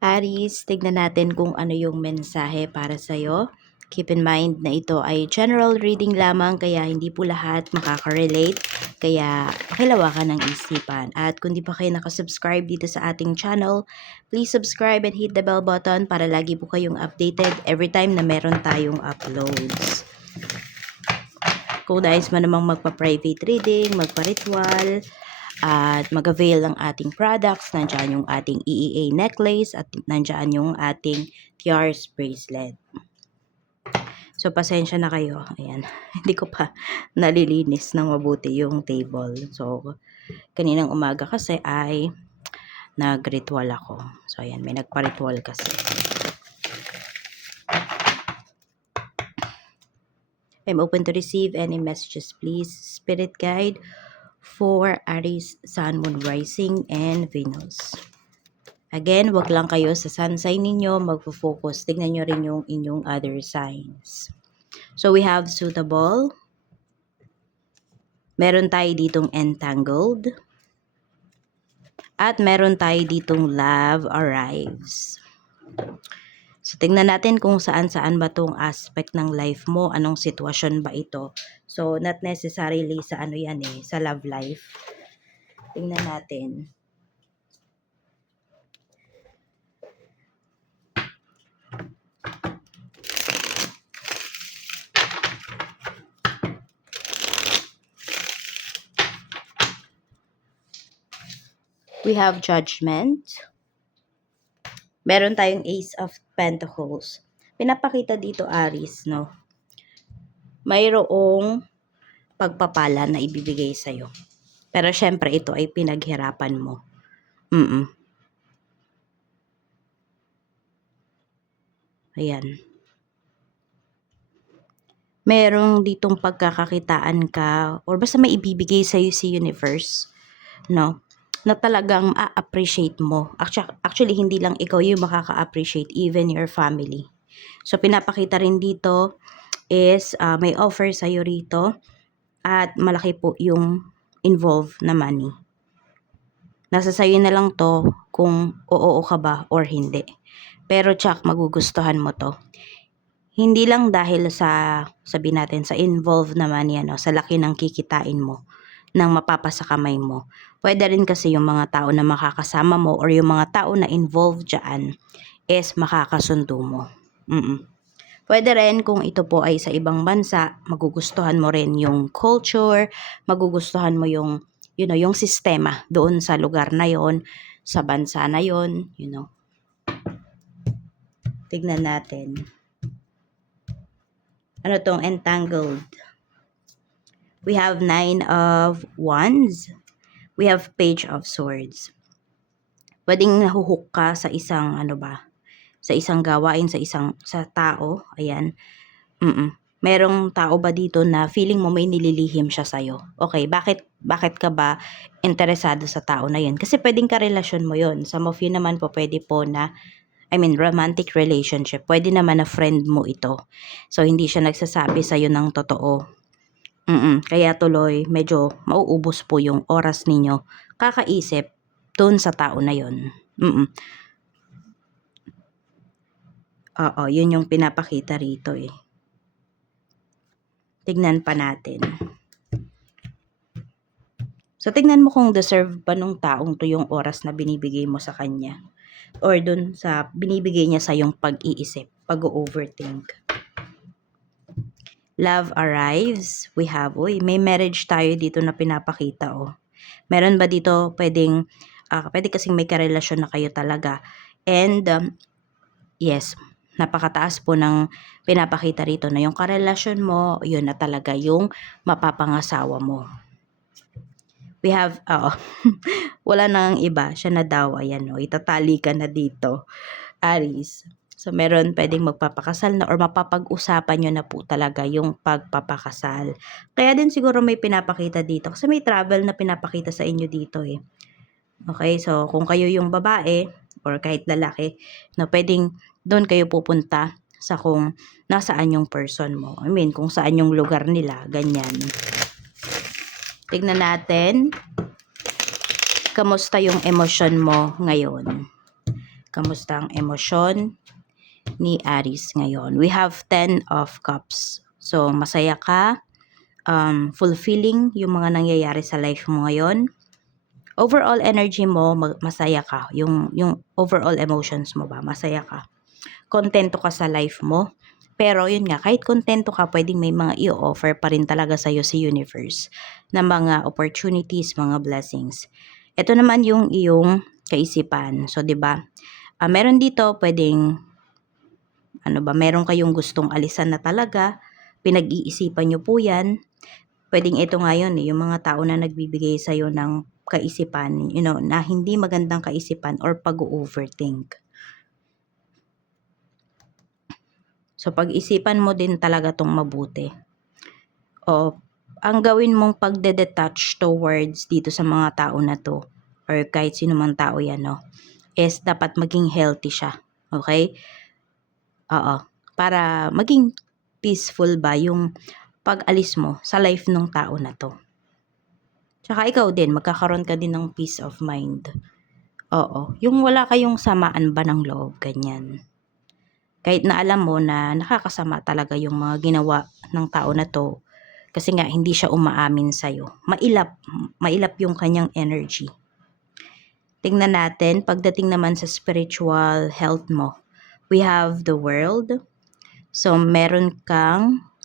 Aries, tignan natin kung ano yung mensahe para sa'yo. Keep in mind na ito ay general reading lamang kaya hindi po lahat makaka-relate. Kaya pakilawakan ng isipan. At kung di pa kayo nakasubscribe dito sa ating channel, please subscribe and hit the bell button para lagi po kayong updated every time na meron tayong uploads. Kung nais man namang magpa-private reading, magpa-ritual, at mag-avail ng ating products, nandiyan yung ating EEA necklace at nandiyan yung ating tiaras bracelet. So, pasensya na kayo. Ayan, hindi ko pa nalilinis ng mabuti yung table. So, kaninang umaga kasi ay nag-ritual ako. So, ayan, may nagpa-ritual kasi. I'm open to receive any messages, please. Spirit guide for Aries, Sun, Moon, Rising, and Venus. Again, wag lang kayo sa sun sign ninyo magfo-focus. Tingnan nyo rin yung inyong other signs. So, we have suitable. Meron tayo ditong entangled. At meron tayo ditong love arrives. So, tingnan natin kung saan-saan ba tong aspect ng life mo. Anong sitwasyon ba ito? So, not necessarily sa ano yan sa love life. Tingnan natin. We have judgment. Meron tayong Ace of Pentacles. Pinapakita dito, Aries, no? Mayroong pagpapala na ibibigay sa'yo. Pero syempre, ito ay pinaghirapan mo. Ayan. Merong ditong pagkakakitaan ka or basta may ibibigay sa'yo si universe, no? Na talagang a-appreciate mo. Actually, hindi lang ikaw yung makaka-appreciate, even your family. So, pinapakita rin dito is may offer sa'yo rito at malaki po yung involved na money. Nasa sa'yo na lang to kung oo ka ba or hindi. Pero tsak, magugustuhan mo to. Hindi lang dahil sa, sabihin natin, sa involved naman yan, sa laki ng kikitain mo, ng mapapasa kamay mo. Pwede rin kasi yung mga tao na makakasama mo or yung mga tao na involved dyan is makakasundo mo. Pwede rin kung ito po ay sa ibang bansa, magugustuhan mo rin yung culture, magugustuhan mo yung, yung sistema doon sa lugar na yon, sa bansa na yon, Tignan natin. Ano tong entangled? We have 9 of Wands. We have Page of Swords. Pwedeng nahuhook ka sa isang sa isang gawain, sa tao. Ayan. Merong tao ba dito na feeling mo may nililihim siya sa'yo? Okay, bakit ka ba interesado sa tao na yun? Kasi pwedeng karelasyon mo yun. Some of you naman po pwede po na romantic relationship. Pwede naman na friend mo ito. So, hindi siya nagsasabi sa'yo ng totoo. Kaya tuloy, medyo mauubos po yung oras ninyo kakaisip dun sa tao na yun. Oo, yun yung pinapakita rito Tignan pa natin. So, tignan mo kung deserve pa nung taong to yung oras na binibigay mo sa kanya. Or dun sa binibigay niya sa yung pag-iisip, pag-overthink. Love arrives. We have, may marriage tayo dito na pinapakita, Meron ba dito pwede kasing may karelasyon na kayo talaga. And, yes, napakataas po ng pinapakita rito na yung karelasyon mo, yun na talaga yung mapapangasawa mo. We have, wala nang iba, siya na daw, ayan itatali ka na dito, Aries. So, meron pwedeng magpapakasal na or mapapag-usapan nyo na po talaga yung pagpapakasal. Kaya din siguro may pinapakita dito kasi may travel na pinapakita sa inyo dito Okay, so kung kayo yung babae or kahit lalaki, pwedeng doon kayo pupunta sa kung nasaan yung person mo. Kung saan yung lugar nila, ganyan. Tignan natin, kamusta yung emosyon mo ngayon? Kamusta ang emosyon ni Aries ngayon? We have 10 of Cups. So, masaya ka, fulfilling yung mga nangyayari sa life mo ngayon. Overall energy mo, masaya ka. Yung overall emotions mo ba, masaya ka. Kontento ka sa life mo. Pero yun nga, kahit kontento ka, pwedeng may mga i-offer pa rin talaga sa'yo si universe na mga opportunities, mga blessings. Ito naman yung iyong kaisipan. So, 'di ba? Meron dito pwedeng meron kayong gustong alisan na talaga, pinag-iisipan nyo po 'yan. Pwedeng ito ngayon yung mga tao na nagbibigay sa ng kaisipan, na hindi magandang kaisipan or pag-overthink. So, pag-isipan mo din talaga tong mabuti. O, ang gawin mong pagde-detach towards dito sa mga tao na to, or kahit sino mang tao yan, is dapat maging healthy siya. Okay? Oo. Para maging peaceful ba yung pag-alis mo sa life ng tao na to. Tsaka ikaw din, magkakaroon ka din ng peace of mind. Oo. Yung wala kayong samaan ba ng loob, ganyan. Kahit na alam mo na nakakasama talaga yung mga ginawa ng tao na to, kasi nga hindi siya umaamin sa'yo. Mailap yung kanyang energy. Tingnan natin, pagdating naman sa spiritual health mo, we have the world. So,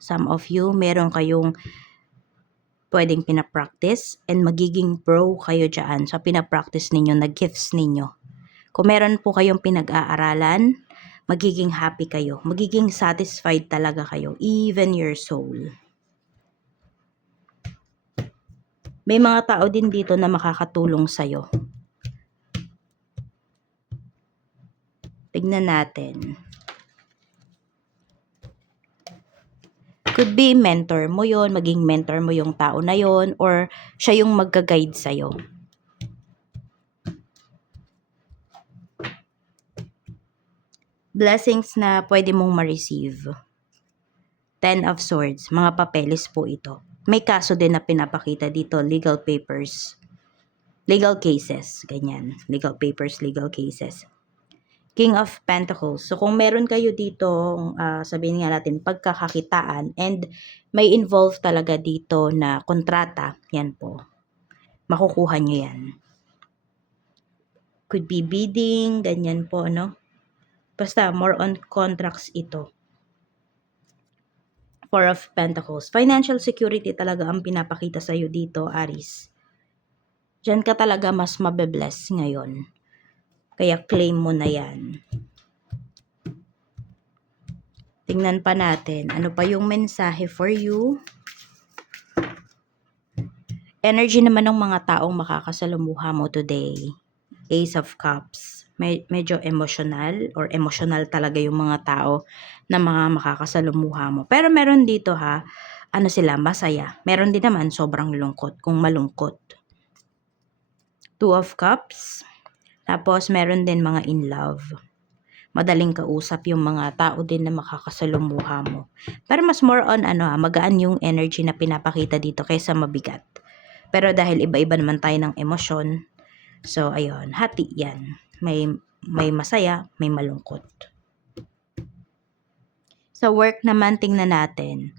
some of you, meron kayong pwedeng pinapractice and magiging pro kayo dyan sa pinapractice ninyo na gifts ninyo. Kung meron po kayong pinag-aaralan, magiging happy kayo. Magiging satisfied talaga kayo, even your soul. May mga tao din dito na makakatulong sa'yo. Tignan natin. Could be mentor mo yon, maging mentor mo yung tao na yon, or siya yung magga-guide sa'yo. Blessings na pwede mong ma-receive. 10 of Swords, mga papeles po ito. May kaso din na pinapakita dito, legal papers. Legal cases, ganyan. Legal papers, legal cases. King of Pentacles. So, kung meron kayo dito, sabihin nga natin, pagkakakitaan, and may involve talaga dito na kontrata, yan po. Makukuha nyo yan. Could be bidding, ganyan po, no? Basta, more on contracts ito. Four of Pentacles. Financial security talaga ang pinapakita sa'yo dito, Aries. Diyan ka talaga mas mabe-bless ngayon. Kaya claim mo na yan. Tingnan pa natin. Ano pa yung mensahe for you? Energy naman ng mga taong makakasalamuha mo today. Ace of Cups. Medyo emotional or emotional talaga yung mga tao na mga makakasalamuha mo. Pero meron dito sila, masaya. Meron din naman sobrang lungkot kung malungkot. Two of Cups. Tapos meron din mga in love. Madaling kausap yung mga tao din na makakasalumuha mo. Pero mas more on magaan yung energy na pinapakita dito kaysa mabigat. Pero dahil iba-iba naman tayo ng emosyon, so ayun, hati yan. May masaya, may malungkot. Sa work naman, tingnan natin.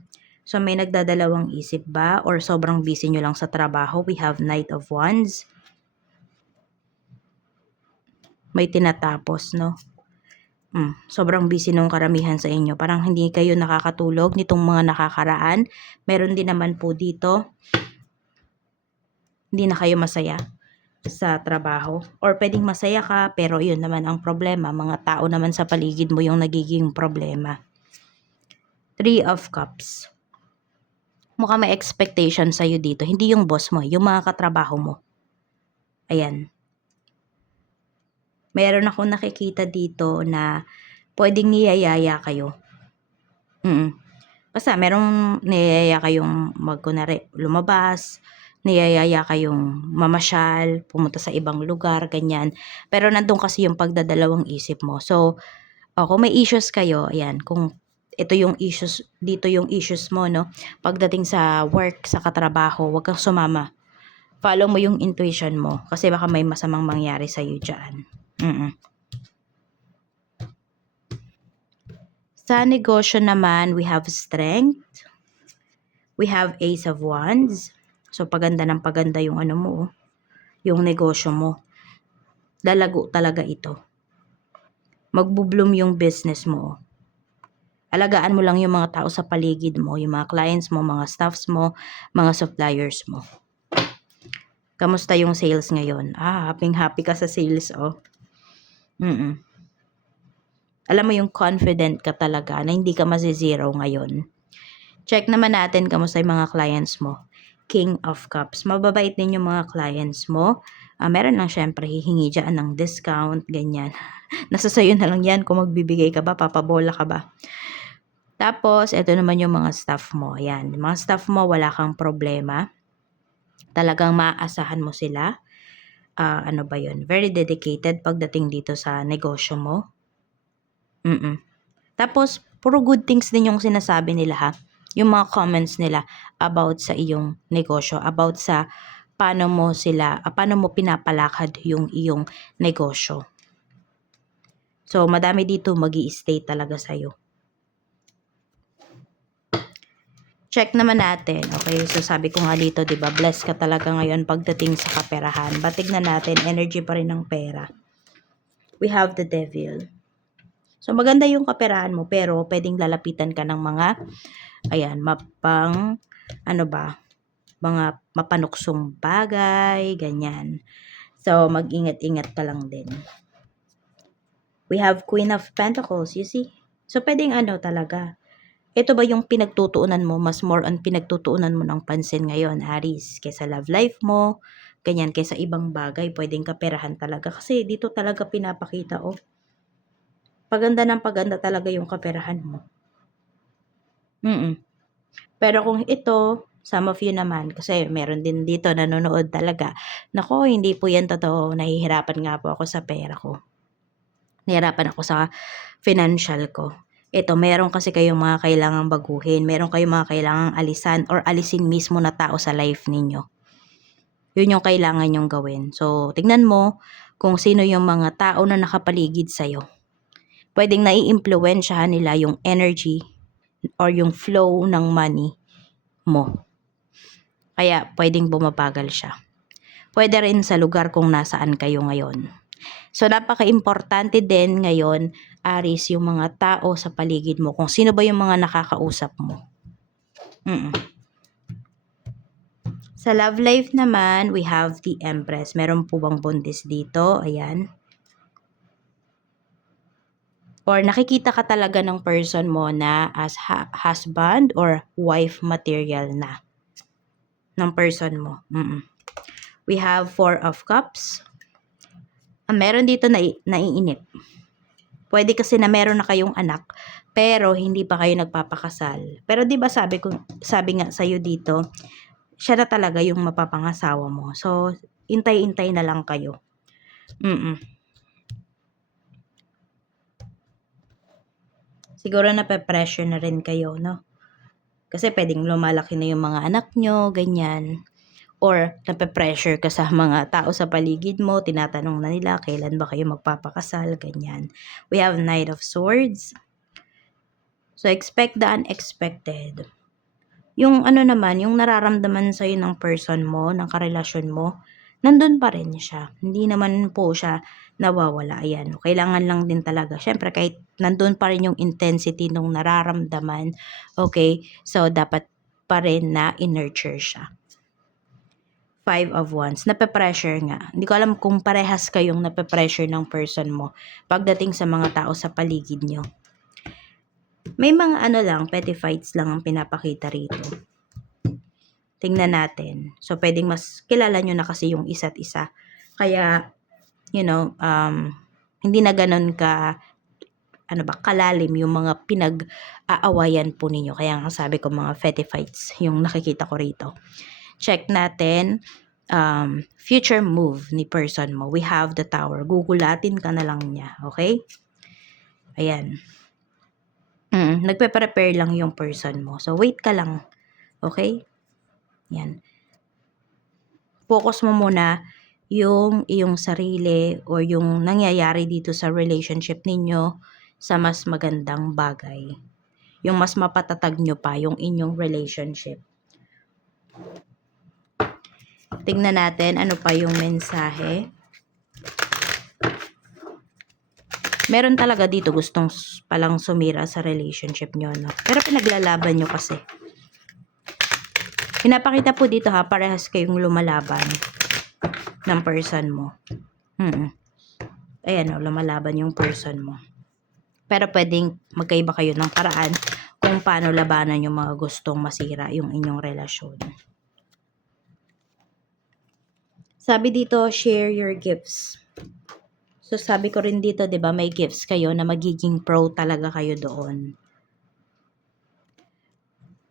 So may nagdadalawang isip ba or sobrang busy nyo lang sa trabaho? We have Knight of Wands. May tinatapos, no? Sobrang busy nung karamihan sa inyo. Parang hindi kayo nakakatulog nitong mga nakakaraan. Meron din naman po dito, hindi na kayo masaya sa trabaho. Or pwedeng masaya ka, pero yun naman ang problema. Mga tao naman sa paligid mo yung nagiging problema. Three of Cups. Mukhang may expectation sa'yo dito. Hindi yung boss mo, yung mga katrabaho mo. Ayan. Meron akong nakikita dito na pwedeng niyayaya kayo. Basta merong niyayaya kayong lumabas, niyayaya kayong mamasyal, pumunta sa ibang lugar, ganyan. Pero nandun kasi yung pagdadalawang isip mo. So, kung may issues kayo, ayan, kung ito yung issues, dito yung issues mo, no? Pagdating sa work, sa katrabaho, huwag kang sumama. Follow mo yung intuition mo kasi baka may masamang mangyari sa'yo dyan. Sa negosyo naman, we have strength. We have Ace of Wands. So, paganda ng paganda yung ano mo, yung negosyo mo. Lalago talaga ito. Magbo-bloom yung business mo. Alagaan mo lang yung mga tao sa paligid mo, yung mga clients mo, mga staffs mo, mga suppliers mo. Kamusta yung sales ngayon? Happy ka sa sales, oh. Alam mo yung confident ka talaga na hindi ka masizero ngayon. Check naman natin kamusta yung mga clients mo. King of Cups. Mababait din yung mga clients mo. Meron lang syempre hihingi dyan ng discount, ganyan. Nasa sayo na lang yan kung magbibigay ka ba, papabola ka ba. Tapos, ito naman yung mga staff mo. Ayan, mga staff mo, wala kang problema. Talagang maaasahan mo sila. Ano ba yun? Very dedicated pagdating dito sa negosyo mo. Tapos, puro good things din yung sinasabi nila ha. Yung mga comments nila about sa iyong negosyo, about sa paano mo pinapalakad yung iyong negosyo. So, madami dito magi-stay talaga sa'yo. Check naman natin. Okay, so sabi ko nga dito, 'di ba? Blessed ka talaga ngayon pagdating sa kaperahan. Tignan natin, energy pa rin ng pera. We have the Devil. So maganda yung kaperahan mo, pero pwedeng lalapitan ka ng mga mga mapanuksong bagay, ganyan. So mag-ingat-ingat ka lang din. We have Queen of Pentacles, you see? So pwedeng talaga. Ito ba yung pinagtutuunan mo, mas more on pinagtutuunan mo ng pansin ngayon, Aries, kaysa love life mo, ganyan, kaysa ibang bagay, pwedeng kaperahan talaga. Kasi dito talaga pinapakita, paganda ng paganda talaga yung kaperahan mo. Pero kung ito, some of you naman, kasi meron din dito nanonood talaga, nako, hindi po yan totoo, nahihirapan nga po ako sa pera ko. Nahihirapan ako sa financial ko. Ito, meron kasi kayong mga kailangang baguhin, meron kayong mga kailangang alisan or alisin mismo na tao sa life ninyo. Yun yung kailangan nyong gawin. So, tignan mo kung sino yung mga tao na nakapaligid sa'yo. Pwedeng nai-impluwensyahan nila yung energy or yung flow ng money mo. Kaya, pwedeng bumabagal siya. Pwede rin sa lugar kung nasaan kayo ngayon. So, napaka-importante din ngayon, Aries, yung mga tao sa paligid mo. Kung sino ba yung mga nakakausap mo. Sa love life naman, we have the Empress. Meron po bang buntis dito? Ayan. Or nakikita ka talaga ng person mo na as husband or wife material na ng person mo. We have Four of Cups. Meron dito na naiinip. Pwede kasi na meron na kayong anak, pero hindi pa kayo nagpapakasal. Pero 'di ba sabi nga sa iyo dito, siya na talaga yung mapapangasawa mo. So, intay-intay na lang kayo. Siguro nape-pressure na rin kayo, no? Kasi pwedeng lumalaki na yung mga anak nyo, ganyan. Or nape-pressure ka sa mga tao sa paligid mo, tinatanong na nila kailan ba kayo magpapakasal, ganyan. We have Knight of Swords. So, expect the unexpected. Yung naman, yung nararamdaman sa'yo ng person mo, ng karelasyon mo, nandun pa rin siya. Hindi naman po siya nawawala. Ayan, kailangan lang din talaga. Syempre, kahit nandun pa rin yung intensity nung nararamdaman, okay, so dapat pa rin na in-nurture siya. Five of Wands, nape-pressure nga. Hindi ko alam kung parehas kayong nape-pressure ng person mo pagdating sa mga tao sa paligid nyo. May mga petty fights lang ang pinapakita rito. Tingnan natin. So, pwedeng mas kilala nyo na kasi yung isa't isa. Kaya, hindi na ganun kalalim yung mga pinag-aawayan po ninyo. Kaya nga sabi ko mga petty fights yung nakikita ko rito. Check natin future move ni person mo. We have the Tower. Gugulatin ka na lang niya. Okay? Ayan. Nagpe-prepare lang yung person mo. So, wait ka lang. Okay? Yan. Focus mo muna yung iyong sarili or yung nangyayari dito sa relationship ninyo. sa mas magandang bagay. Yung mas mapatatag nyo pa yung inyong relationship. Tingnan natin ano pa yung mensahe. Meron talaga dito gustong palang sumira sa relationship nyo, no? Pero pinaglalaban nyo kasi. Pinapakita po dito ha, parehas kayong lumalaban ng person mo. Ayan o, lumalaban yung person mo. Pero pwedeng magkaiba kayo ng paraan kung paano labanan yung mga gustong masira yung inyong relasyon. Sabi dito, share your gifts. So sabi ko rin dito, 'di ba, may gifts kayo na magiging pro talaga kayo doon.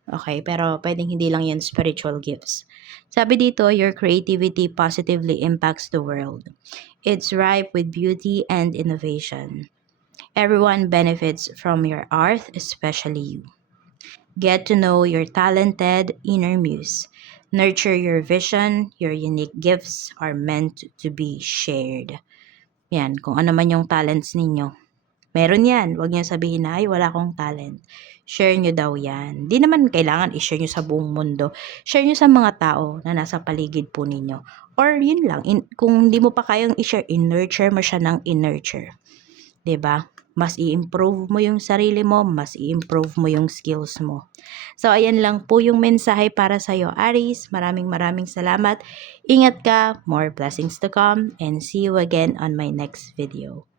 Okay, pero pwedeng hindi lang yan spiritual gifts. Sabi dito, your creativity positively impacts the world. It's ripe with beauty and innovation. Everyone benefits from your art, especially you. Get to know your talented inner muse. Nurture your vision. Your unique gifts are meant to be shared. Yan, kung ano man yung talents ninyo. Meron yan. Huwag niyo sabihin na, ay, wala akong talent. Share nyo daw yan. Di naman kailangan i-share nyo sa buong mundo. Share nyo sa mga tao na nasa paligid po ninyo. Or yun lang, kung hindi mo pa kayang i-share, in-nurture mo siya ng in-nurture. 'Di ba? Mas i-improve mo yung sarili mo, mas i-improve mo yung skills mo. So, ayan lang po yung mensahe para sa'yo, Aries. Maraming salamat. Ingat ka, more blessings to come, and see you again on my next video.